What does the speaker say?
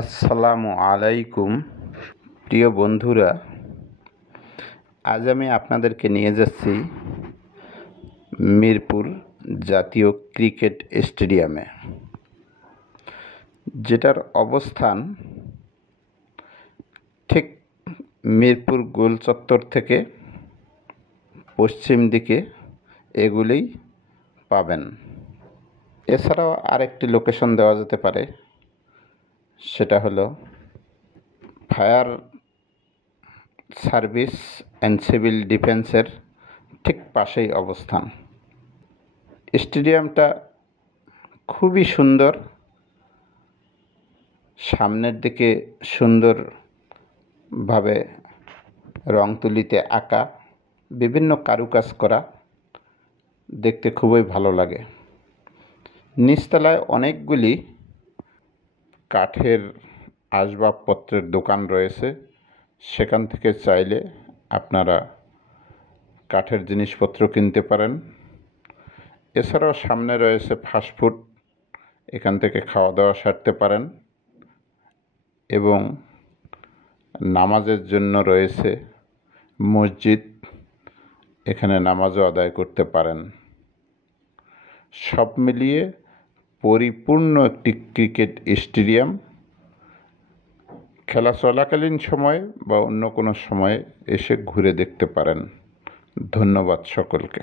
আসসালামু আলাইকুম প্রিয় বন্ধুরা, আজ আমি আপনাদেরকে নিয়ে যাচ্ছি মিরপুর জাতীয় ক্রিকেট স্টেডিয়ামে, যেটার অবস্থান ঠিক মিরপুর গোল চত্বর থেকে পশ্চিম দিকে এগুলেই পাবেন। এছাড়াও আরেকটি লোকেশন দেওয়া যেতে পারে, সেটা হলো ফায়ার সার্ভিস অ্যান্ড সিভিল ডিফেন্সের ঠিক পাশেই অবস্থান। স্টেডিয়ামটা খুবই সুন্দর, সামনের দিকে সুন্দরভাবে রং তুলিতে আঁকা, বিভিন্ন কারুকাজ করা, দেখতে খুবই ভালো লাগে। নিচতলায় অনেকগুলি কাঠের আসবাবপত্রের দোকান রয়েছে, সেখান থেকে চাইলে আপনারা কাঠের জিনিসপত্র কিনতে পারেন। এছাড়াও সামনে রয়েছে ফাস্টফুড, এখান থেকে খাওয়া দাওয়া সারতে পারেন এবং নামাজের জন্য রয়েছে মসজিদ, এখানে নামাজও আদায় করতে পারেন। সব মিলিয়ে পরিপূর্ণ একটি ক্রিকেট স্টেডিয়াম। খেলা চলাকালীন সময় বা অন্য কোনো সময় এসে ঘুরে দেখতে পারেন। ধন্যবাদ সকলকে।